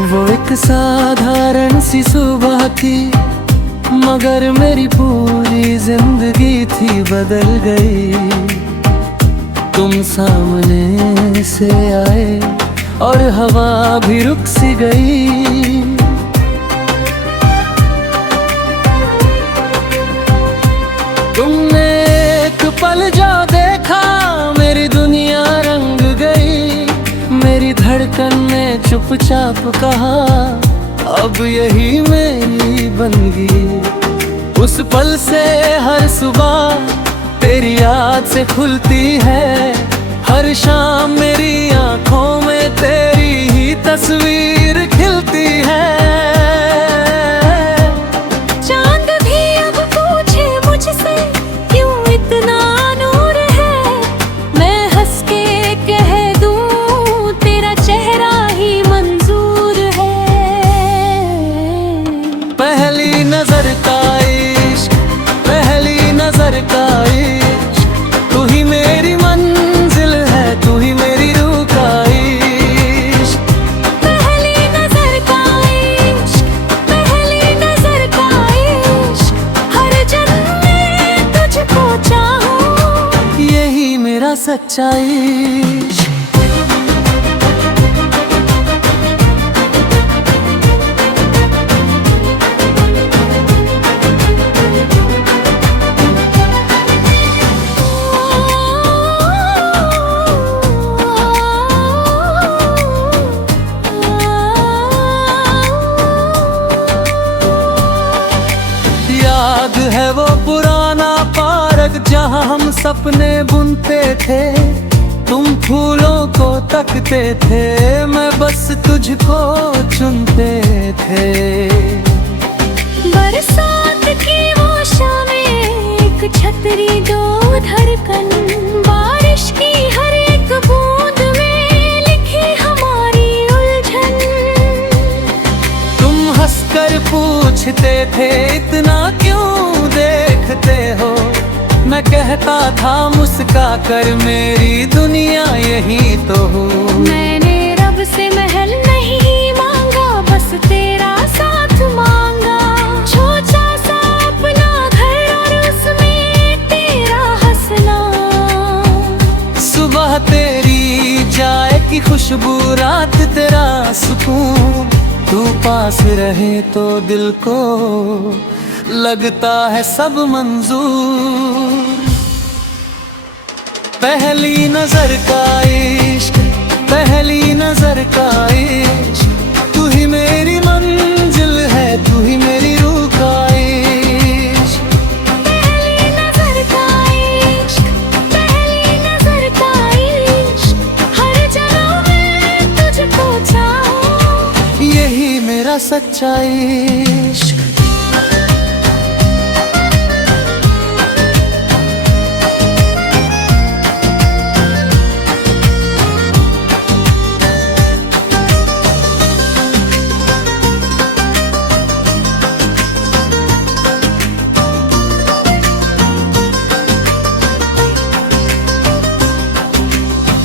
वो एक साधारण सी सुबह थी, मगर मेरी पूरी जिंदगी थी बदल गई। तुम सामने से आए और हवा भी रुक सी गई। तुमने एक पल जो देखा, मेरी दुनिया रंग गई। मेरी धड़कन ने चुपचाप कहा, अब यही मेरी बंदगी। उस पल से हर सुबह तेरी याद से खुलती है। हर शाम मेरी आंखों में तेरी ही तस्वीर खिलती है। चांद भी अब पूछे मुझसे, क्यों इतना नूर है। मैं हंस के कह दूं, तेरा चेहरा ही मंजूर है। पहली नजर का इश्क, पहली नजर का इश्क, तू ही मेरी मंजिल है, तू ही मेरी रूह का इश्क। पहली नजर का इश्क, पहली नजर का इश्क, हर जन्म में तुझको चाहूं, यही मेरा सच्चा इश्क। याद है वो पुराना पार्क जहाँ हम सपने बुनते थे। तुम फूलों को तकते थे, मैं बस तुझको चुनते थे। बरसात की वो शामें, एक छतरी दो धड़कन, बारिश की हर एक बूंद में लिखी हमारी उलझन। तुम हंसकर पूछते थे, इतना क्यों देखते हो। मैं कहता था मुस्का कर, मेरी दुनिया यही तो हो। मैंने रब से महल नहीं मांगा, बस तेरा साथ मांगा। छोटा सा अपना घर और उसमें तेरा हंसना। सुबह तेरी चाय की खुशबू, रात तेरा सुकून। तू पास रहे तो दिल को लगता है सब मंजूर। पहली नजर का इश्क, पहली नजर का इश्क, तू ही मेरी मंजिल है, तू ही मेरी रूह का इश्क। पहली नजर का इश्क, पहली नजर का इश्क, हर जन्म में तुझको चाहूं, यही मेरा सच्चा इश्क।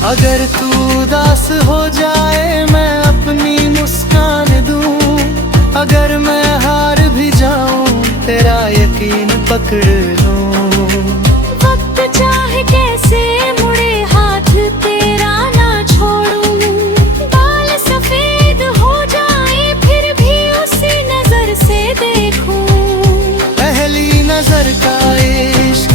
अगर तू उदास हो जाए, मैं अपनी मुस्कान दूं। अगर मैं हार भी जाऊं, तेरा यकीन पकड़ लूं। वक्त चाहे कैसे मुड़े, हाथ तेरा ना छोड़ूं। बाल सफेद हो जाए, फिर भी उसी नजर से देखूं। पहली नजर का इश्क,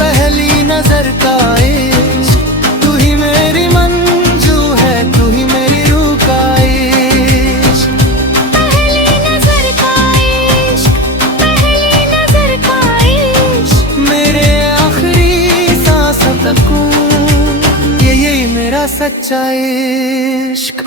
पहली नजर का इश्क, तू ही मेरी मंजू है, तू ही मेरी रूह का इश्क। पहली नजर का इश्क, पहली नजर का इश्क, मेरे आखिरी सांस तक यही मेरा सच्चा इश्क।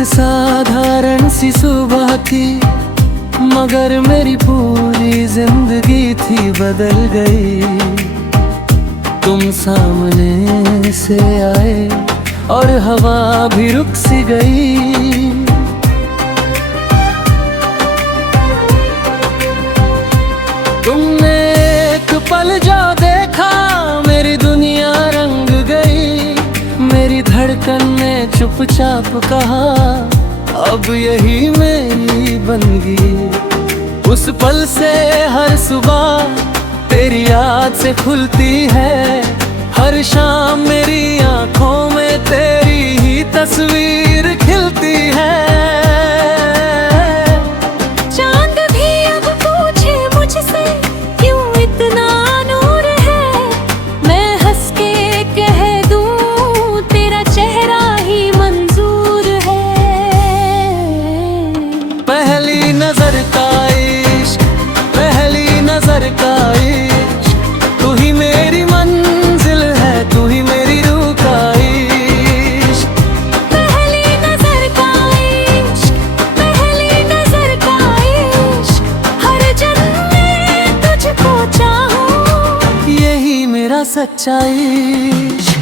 एक साधारण सी सुबह थी, मगर मेरी पूरी जिंदगी थी बदल गई। तुम सामने से आए और हवा भी रुक सी गई। तुमने एक पल जो देखा, मेरी दुनिया रंग गई। मेरी धड़कन ने चुपचाप कहा, अब यही मेरी बंदगी। उस पल से हर सुबह तेरी याद से खुलती है। हर शाम मेरी आंखों में तेरी ही तस्वीर खिलती है। चांद भी अब पूछे मुझसे, क्यों इतना नूर है। मैं हंस के कह दूं, तेरा चेहरा ही मंजूर है। पहली नजर का इश्क, पहली नजर का इश्क, तू ही मेरी मंजिल है, तू ही मेरी रूह का इश्क। पहली नजर का इश्क, पहली नजर का इश्क, हर जन्म में तुझको चाहूं, यही मेरा सच्चा इश्क।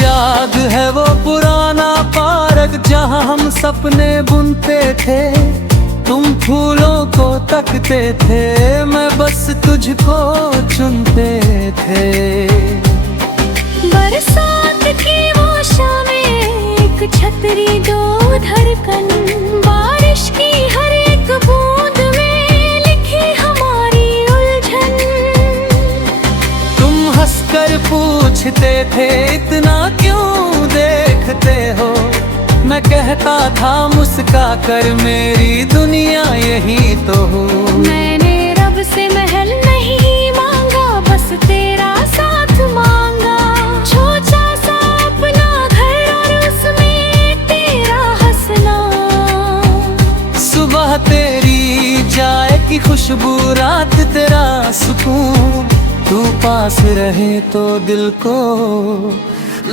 याद है वो पुराना पार्क जहाँ हम सपने बुनते थे। तुम फूलों को तकते थे, मैं बस तुझको चुनते थे। बरसात की वो शामें, एक छतरी दो धड़कन, बारिश की हर एक बूंद में लिखी हमारी उलझन। तुम हंसकर पूछते थे, इतना क्यों देखते हो। मैं कहता था मुस्का कर, मेरी दुनिया यही तो हो। मैंने रब से महल नहीं मांगा, बस तेरा साथ मांगा। छोटा सा अपना घर और उसमें तेरा हंसना। सुबह तेरी चाय की खुशबू, रात तेरा सुकून। तू पास रहे तो दिल को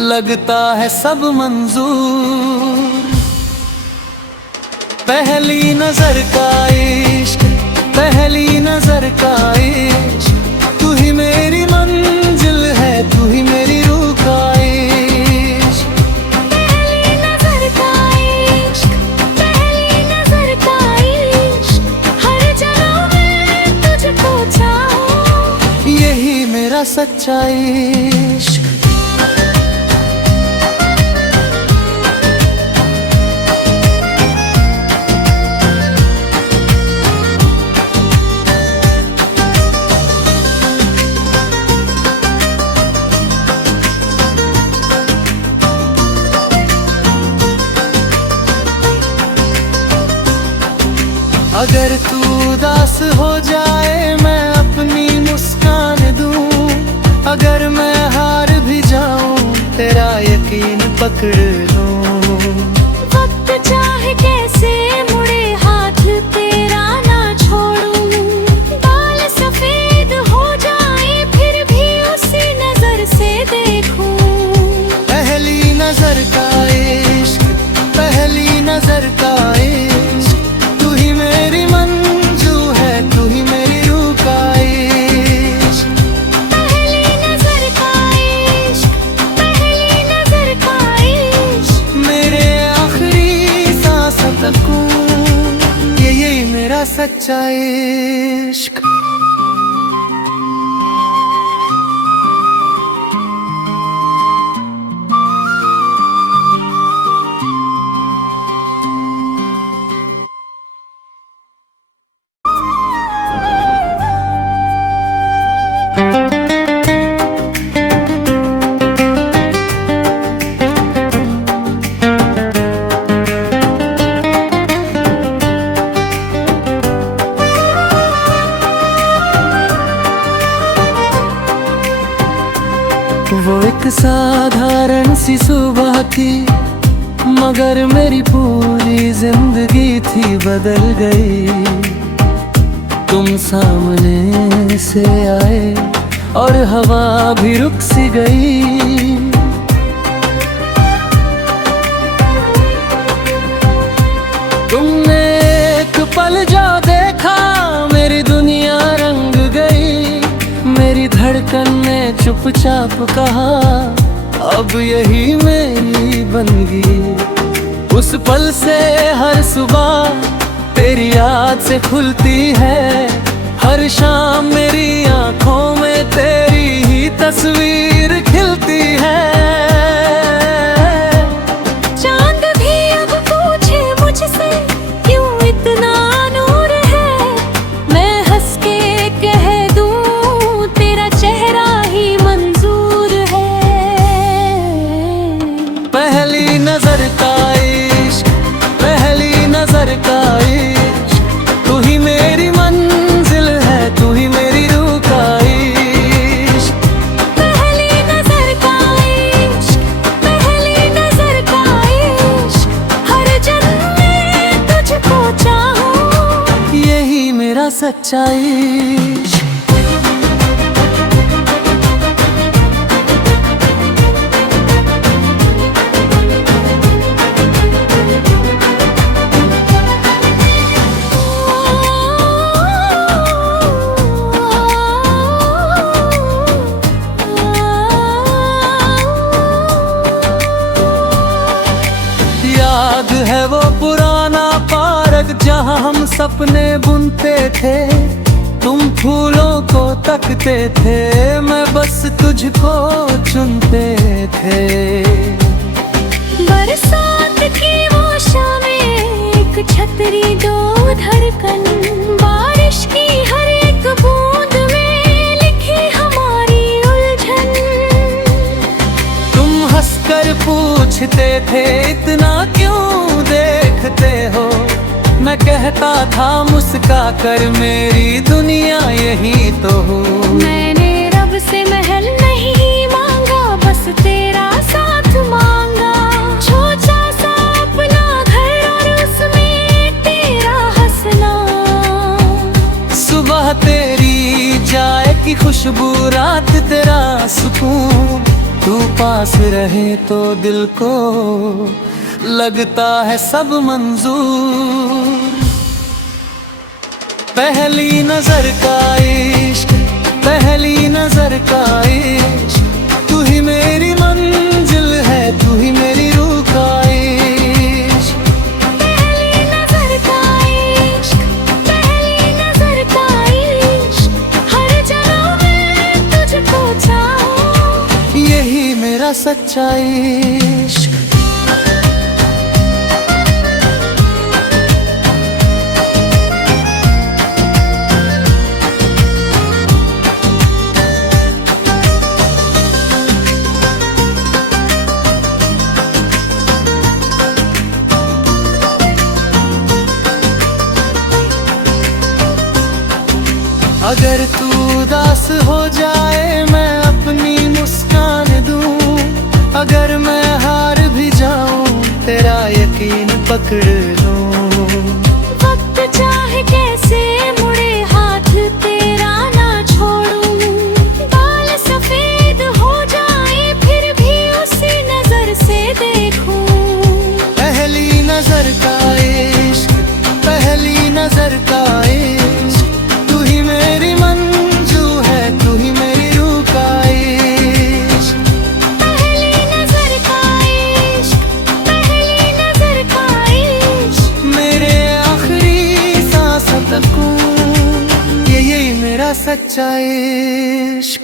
लगता है सब मंजूर। पहली नजर का इश्क, पहली नजर का इश्क, तू ही मेरी मंजिल है, तू ही मेरी रूह का इश्क। पहली नजर का इश्क, पहली नजर का इश्क, हर जन्म में तुझको चाहूं, यही मेरा सच्चा इश्क। अगर तू उदास हो जाए, मैं अपनी मुस्कान दूं। अगर मैं हार भी जाऊं, तेरा यकीन पकड़ लूं। वक्त चाहे कैसे मुड़े, हाथ तेरा ना छोड़ूं। बाल सफेद हो जाए, फिर भी उसी नजर से देखूं। पहली नजर का इश्क, पहली नजर का इश्क, तू ही मेरी मंजू है, तू ही मेरी रूह का इश्क। पहली नजर का इश्क, पहली नजर का इश्क, मेरे आखिरी सांस तक यही मेरा सच्चा इश्क। एक साधारण सी सुबह थी, मगर मेरी पूरी जिंदगी थी बदल गई। तुम सामने से आए और हवा भी रुक सी गई। तुमने एक पल जो देखा, मेरी दुनिया रंग गई। मेरी धड़कन ने चुपचाप कहा, अब यही मेरी बंदगी। उस पल से हर सुबह तेरी याद से खुलती है। हर शाम मेरी आंखों में तेरी ही तस्वीर खिलती है। चांद भी अब पूछे मुझसे, क्यों इतना नूर है। मैं हंस के कह दूं, तेरा चेहरा ही मंजूर है। पहली नजर का इश्क, पहली नजर का इश्क, तू ही मेरी मंजिल है, तू ही मेरी रूह का इश्क। पहली नजर का इश्क, पहली नजर का इश्क, हर जन्म में तुझको चाहूं, यही मेरा सच्चा इश्क। याद है वो पुराना पार्क जहाँ हम सपने बुनते थे। तुम फूलों को तकते थे, मैं बस तुझको चुनते थे। बरसात की वो शामें, एक छतरी दो धड़कन, बारिश की हर एक बूंद में लिखी हमारी उलझन। तुम हंसकर पूछते थे, इतना क्यों देखते हो। मैं कहता था मुस्का कर, मेरी दुनिया यही तो हो। मैंने रब से महल नहीं मांगा, बस तेरा साथ मांगा। छोटा सा अपना घर और उसमें तेरा हंसना। सुबह तेरी चाय की खुशबू, रात तेरा सुकून। तू पास रहे तो दिल को लगता है सब मंजूर। पहली नजर का इश्क, पहली नजर का इश्क, तू ही मेरी मंजिल है, तू ही मेरी रूह का इश्क। पहली नजर का इश्क, पहली नजर का इश्क, हर जन्म में तुझको चाहूं, यही मेरा सच्चा इश्क। अगर तू उदास हो जाए, मैं अपनी मुस्कान दूं। अगर मैं हार भी जाऊं, तेरा यकीन पकड़ लूं। वक्त चाहे कैसे मुड़े, हाथ तेरा ना छोड़ूं। बाल सफेद हो जाए, फिर भी उसी नजर से देखूं। पहली नजर का इश्क, पहली नजर का इश्क, तू ही मेरी मंजू है, तू ही मेरी रूह का इश्क। पहली नजर का इश्क, पहली नजर का इश्क, मेरे आखिरी सांस तक यही मेरा सच्चा इश्क।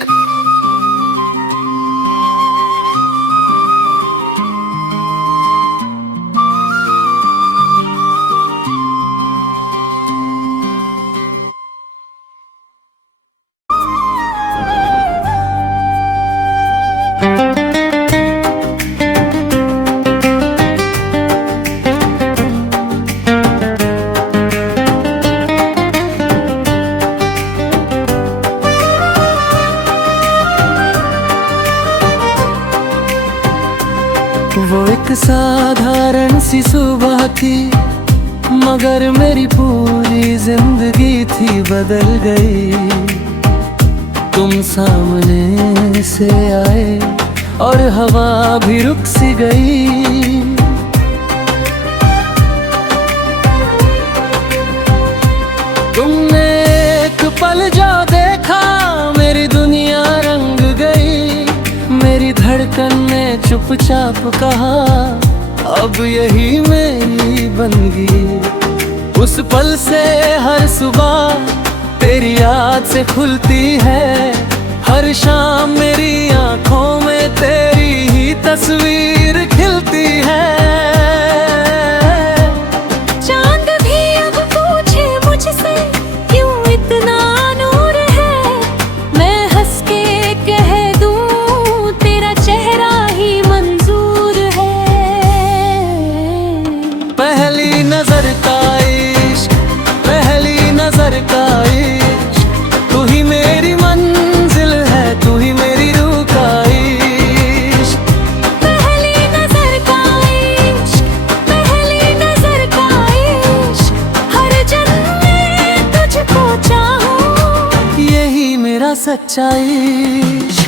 सी सुबह थी, मगर मेरी पूरी जिंदगी थी बदल गई। तुम सामने से आए और हवा भी रुक सी गई। तुमने एक पल जो देखा, मेरी दुनिया रंग गई। मेरी धड़कन ने चुपचाप कहा, अब यही मेरी बंदगी। उस पल से हर सुबह तेरी याद से खुलती है। हर शाम मेरी आंखों में तेरी ही तस्वीर खिलती है। चांद भी अब पूछे मुझसे, क्यों इतना नूर है। मैं हंस के कह दूं, तेरा चेहरा ही मंजूर है। पहली नजर का इश्क, पहली नजर का इश्क, तू ही मेरी मंजिल है, तू ही मेरी रूह का इश्क। पहली नजर का इश्क, पहली नजर का इश्क, हर जन्म में तुझको चाहूं, यही मेरा सच्चा इश्क।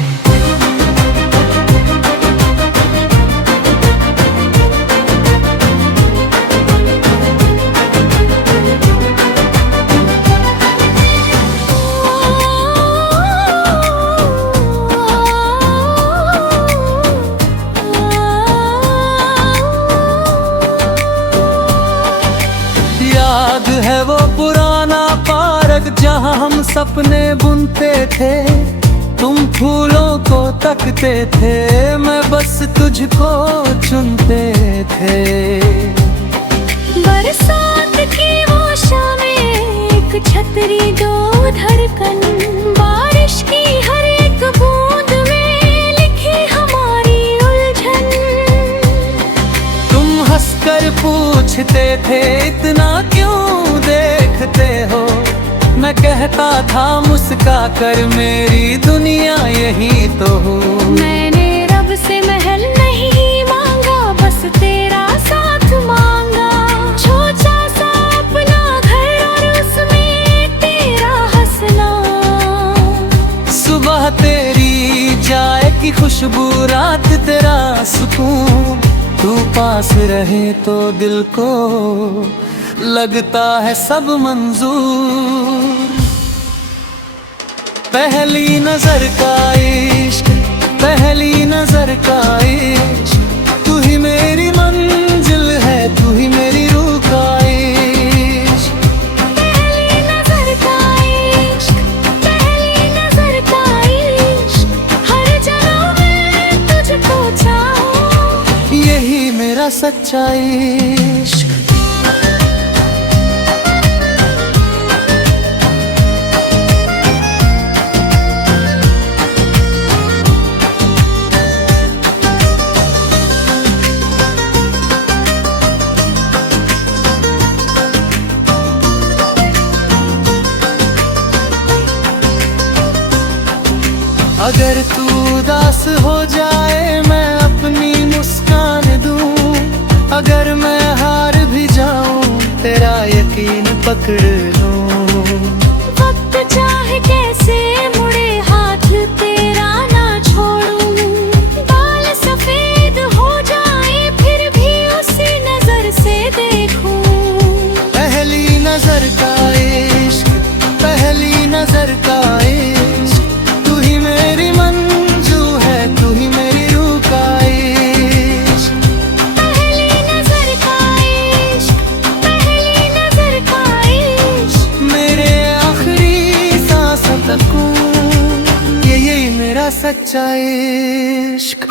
याद है वो पुराना पार्क जहाँ हम सपने बुनते थे। तुम फूलों को तकते थे, मैं बस तुझको चुनते थे। बरसात की वो शामें, एक छतरी दो धड़कन, बारिश की हर एक बूंद में लिखी हमारी उलझन। तुम हंसकर पूछते थे, इतना क्यों देखते हो। मैं कहता था मुस्का कर, मेरी दुनिया यही तो हो। मैंने रब से महल नहीं मांगा, बस तेरा साथ मांगा। छोटा सा अपना घर और उसमें तेरा हंसना। सुबह तेरी चाय की खुशबू, रात तेरा सुकून। तू पास रहे तो दिल को लगता है सब मंजूर। पहली नजर का इश्क, पहली नजर का इश्क, तू ही मेरी मंजिल है, तू ही मेरी रूह का इश्क। पहली नजर का इश्क, पहली नजर का इश्क, हर जन्म में तुझको चाहूं, यही मेरा सच्चा इश्क। अगर तू उदास हो जाए, मैं अपनी मुस्कान दूं। अगर मैं हार भी जाऊं, तेरा यकीन पकड़ लूं। वक्त चाहे कैसे मुड़े, हाथ तेरा ना छोड़ूं। बाल सफेद हो जाए, फिर भी उसी नजर से देखूं। पहली नजर का इश्क, पहली नजर का इश्क, तू ही मेरी मंजू है, तू ही मेरी रूह का इश्क। पहली नजर का इश्क, पहली नजर का इश्क, मेरे आखिरी सांस तक यही मेरा सच्चा इश्क।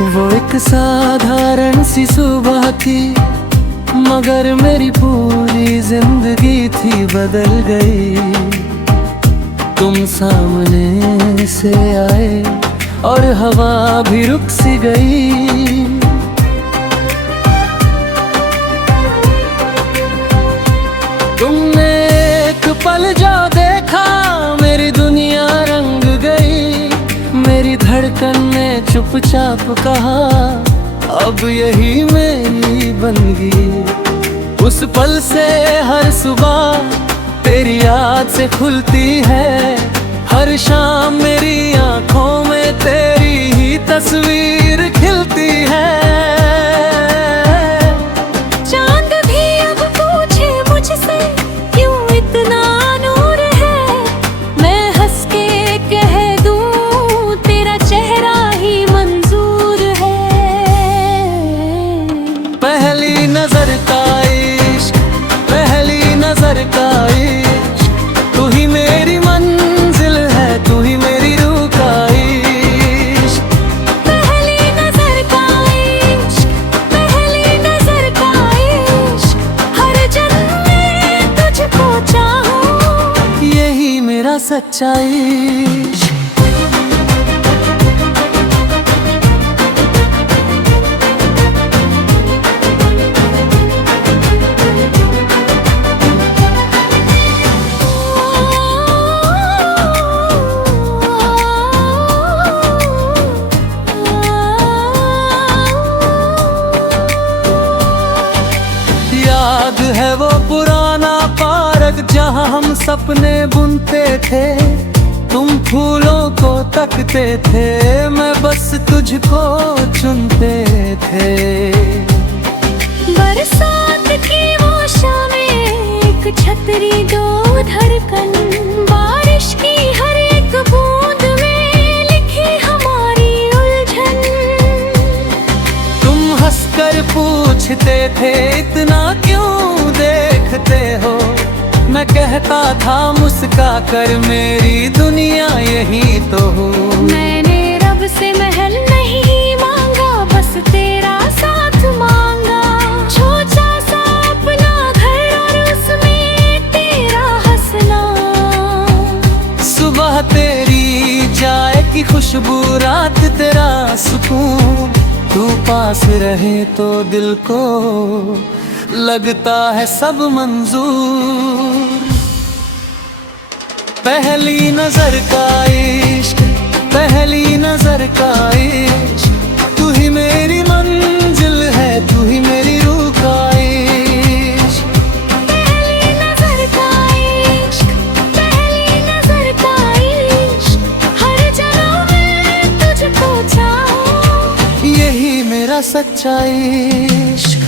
वो एक साधारण सी सुबह थी, मगर मेरी पूरी जिंदगी थी बदल गई। तुम सामने से आए और हवा भी रुक सी गई। तुमने एक पल जो देखा, मेरी दुनिया रंग गई। मेरी धड़कन ने चुपचाप कहा, अब यही मेरी बंदगी। उस पल से हर सुबह तेरी याद से खुलती है। हर शाम मेरी आंखों में तेरी ही तस्वीर खिलती है। चांद भी अब पूछे मुझसे, क्यों इतना नूर है। मैं हंस के कह दूं, तेरा चेहरा ही मंजूर है। पहली नजर का इश्क, पहली नजर का इश्क, तू ही मेरी मंजिल है, तू ही मेरी रूह का इश्क। पहली नजर का इश्क, पहली नजर का इश्क, हर जन्म में तुझको चाहूं, यही मेरा सच्चा इश्क। याद है वो पुराना पार्क जहाँ हम सपने बुनते थे। तुम फूलों को तकते थे, मैं बस तुझको चुनते थे। बरसात की वो शामें, एक छतरी दो धड़कन, बारिश की हर एक बूंद में लिखी हमारी उलझन। तुम हंसकर पूछते थे, इतना क्यों देखते हो। मैं कहता था मुस्का कर, मेरी दुनिया यही तो हो। मैंने रब से महल नहीं मांगा, बस तेरा साथ मांगा। छोटा सा अपना घर और उसमें तेरा हंसना। सुबह तेरी चाय की खुशबू, रात तेरा सुकून। तू पास रहे तो दिल को लगता है सब मंजूर। पहली नजर का इश्क, पहली नजर का इश्क, तू ही मेरी मंजिल है, तू ही मेरी रूह का इश्क। पहली नजर का इश्क, पहली नजर का इश्क, हर जन्म में तुझको चाहूं, यही मेरा सच्चा इश्क।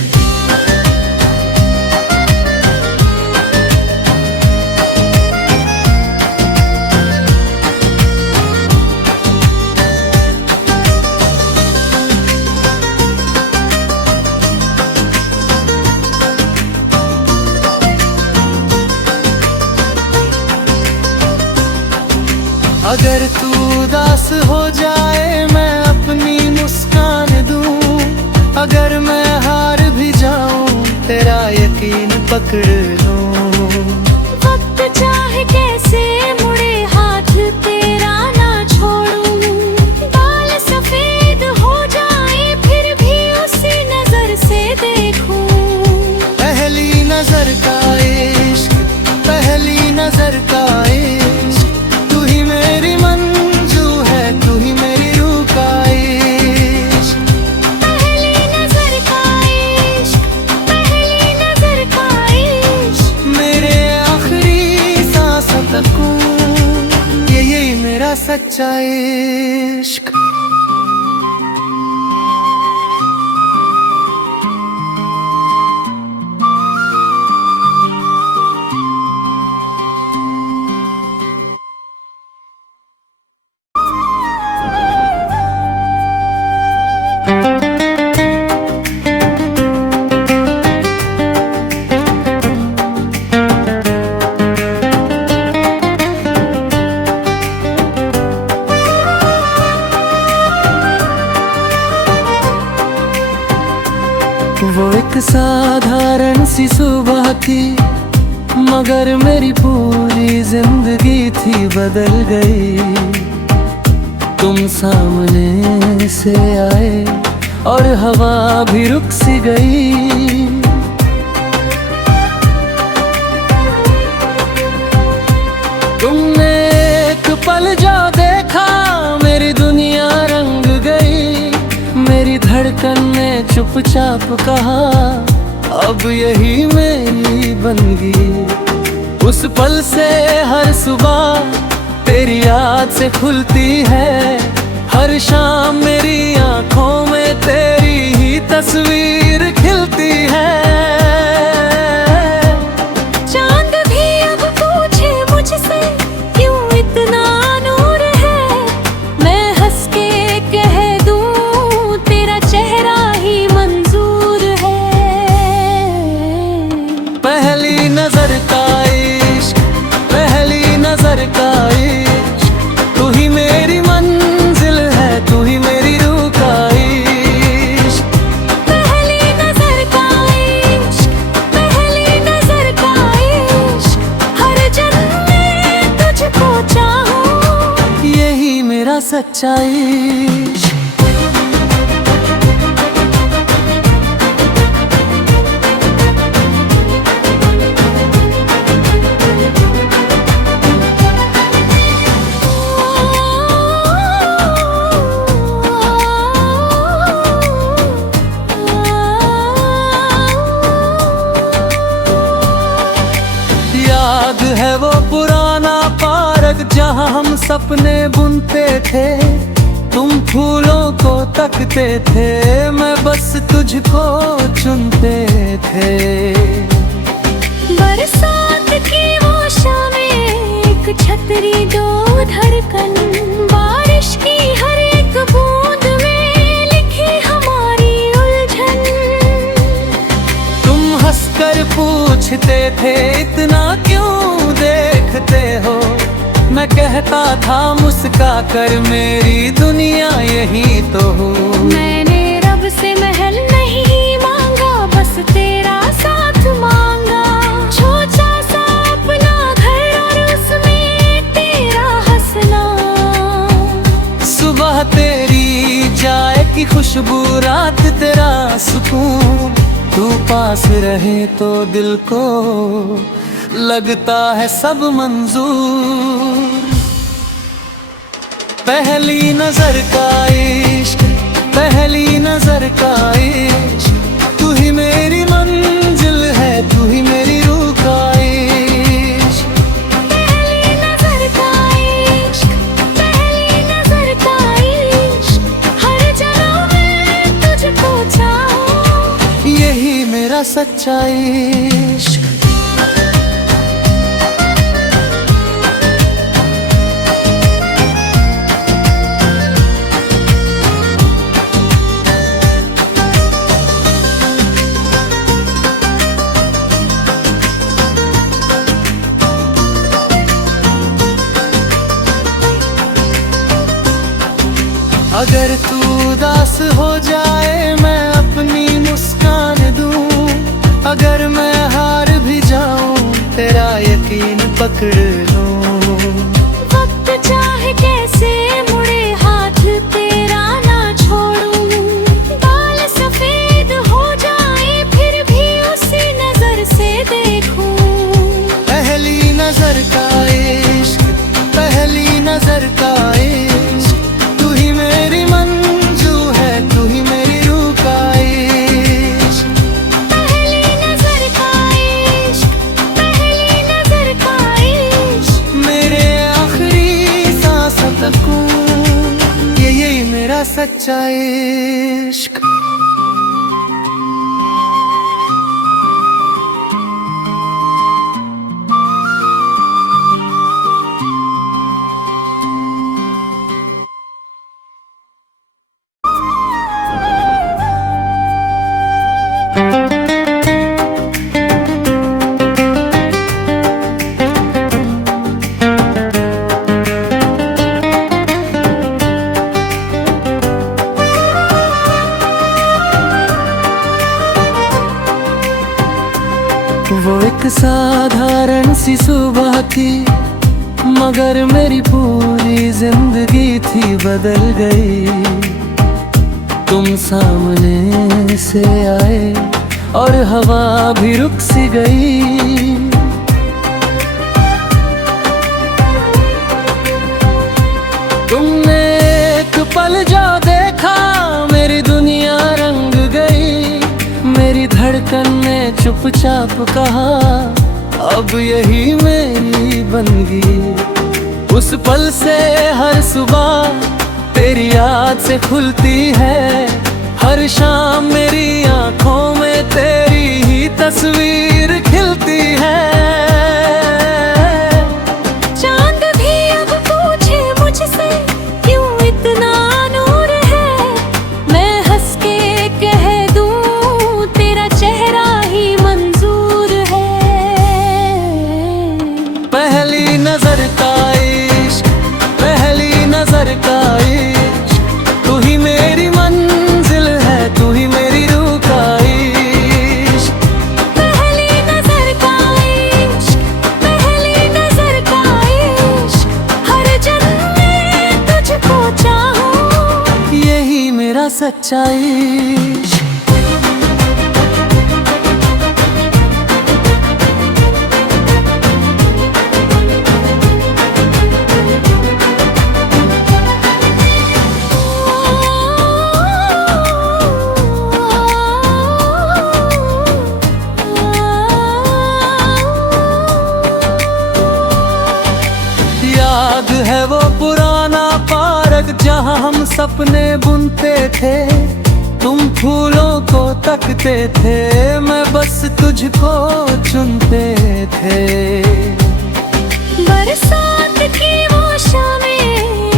अगर तू उदास हो जाए, मैं अपनी मुस्कान दूं। अगर मैं हार भी जाऊं, तेरा यकीन पकड़ लूं। वक्त चाहे कैसे मुड़े, हाथ तेरा ना छोड़ूं। बाल सफेद हो जाए, फिर भी उसी नजर से देखूं। पहली नजर का इश्क, पहली नजर का इश्क, तू ही मेरी मंजू है, तू ही मेरी रूह का इश्क। पहली नजर का इश्क, पहली नजर का इश्क, मेरे आखिरी सांस तक यही मेरा सच्चा इश्क। वो एक साधारण सी सुबह थी, मगर मेरी पूरी जिंदगी थी बदल गई। तुम सामने से आए और हवा भी रुक सी गई। तुमने एक पल जो देखा, मेरी दुनिया रंग गई। मेरी धड़कन ने चुपचाप कहा, अब यही मेरी बंदगी। उस पल से हर सुबह तेरी याद से खुलती है। हर शाम मेरी आंखों में तेरी ही तस्वीर खिलती है। चांद भी अब पूछे मुझसे, क्यों इतना नूर है। मैं हंस के कह दूं, तेरा चेहरा ही मंजूर है। पहली नजर का इश्क, पहली नजर का इश्क, तू ही मेरी मंजिल है, तू ही मेरी रूह का इश्क। पहली नजर का इश्क, पहली नजर का इश्क, हर जन्म में तुझको चाहूं, यही मेरा सच्चा इश्क। याद है वो पुराना पार्क जहाँ हम सपने बुनते थे। तुम फूलों को तकते थे, मैं बस तुझको चुनते थे। बरसात की वो शामें, एक छतरी दो धड़कन, बारिश की हर एक बूंद में लिखी हमारी उलझन। तुम हंसकर पूछते थे, इतना क्यों देखते हो। मैं कहता था मुस्का कर, मेरी दुनिया यही तो हो। मैंने रब से महल नहीं मांगा, बस तेरा साथ मांगा। छोटा सा अपना घर और उसमें तेरा हंसना। सुबह तेरी चाय की खुशबू, रात तेरा सुकून। तू पास रहे तो दिल को लगता है सब मंजूर। पहली नजर का इश्क, पहली नजर का इश्क, तू ही मेरी मंजिल है, तू ही मेरी रूह का इश्क। पहली नजर का इश्क, पहली नजर का इश्क, हर जन्म में तुझको चाहूं, यही मेरा सच्चा इश्क। अगर तू उदास हो जाए, मैं अपनी मुस्कान दूं। अगर मैं हार भी जाऊं, तेरा यकीन पकड़ लूं। वक्त चाहे कैसे मुड़े, हाथ तेरा ना छोड़ूं। बाल सफेद हो जाए, फिर भी उसी नजर से देखूं। पहली नजर का इश्क, पहली नजर का इश्क, तू ही मेरी मंजू है, तू ही मेरी रूह का इश्क। पहली नजर का इश्क, पहली नजर का इश्क, मेरे आखिरी सांस तक यही मेरा सच्चा इश्क। वो एक साधारण सी सुबह थी, मगर मेरी पूरी जिंदगी थी बदल गई। तुम सामने से आए और हवा भी रुक सी गई। तुमने एक पल जो देखा, मेरी दुनिया रंग गई। मेरी धड़कन ने चुपचाप कहा, अब यही मेरी बंदगी। उस पल से हर सुबह तेरी याद से खुलती है। हर शाम मेरी आंखों में तेरी ही तस्वीर खिलती है। चांद भी अब पूछे मुझसे, क्यों इतना नूर है। मैं हंस के कह दूं, तेरा चेहरा ही मंजूर है। पहली नजर का इश्क, पहली नजर का इश्क, तू ही मेरी मंजिल है, तू ही मेरी रूह का इश्क। पहली नजर का इश्क, पहली नजर का इश्क, हर जन्म में तुझको चाहूं, यही मेरा सच्चा इश्क। याद है वो पुराना पार्क जहाँ हम सपने बुनते थे। तुम फूलों को तकते थे, मैं बस तुझको चुनते थे। बरसात की वो शामें,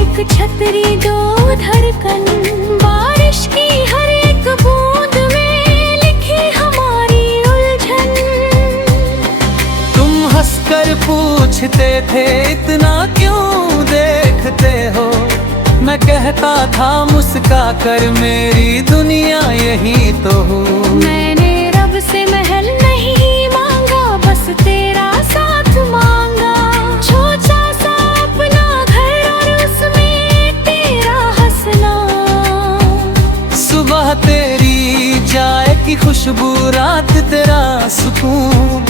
एक छतरी दो धड़कन, बारिश की हर एक बूंद में लिखी हमारी उलझन। तुम हंसकर पूछते थे, इतना क्यों देखते हो। मैं कहता था मुस्का कर, मेरी दुनिया यही तो हो। मैंने रब से महल नहीं मांगा, बस तेरा साथ मांगा। छोटा सा अपना घर और उसमें तेरा हंसना। सुबह तेरी चाय की खुशबू, रात तेरा सुकून,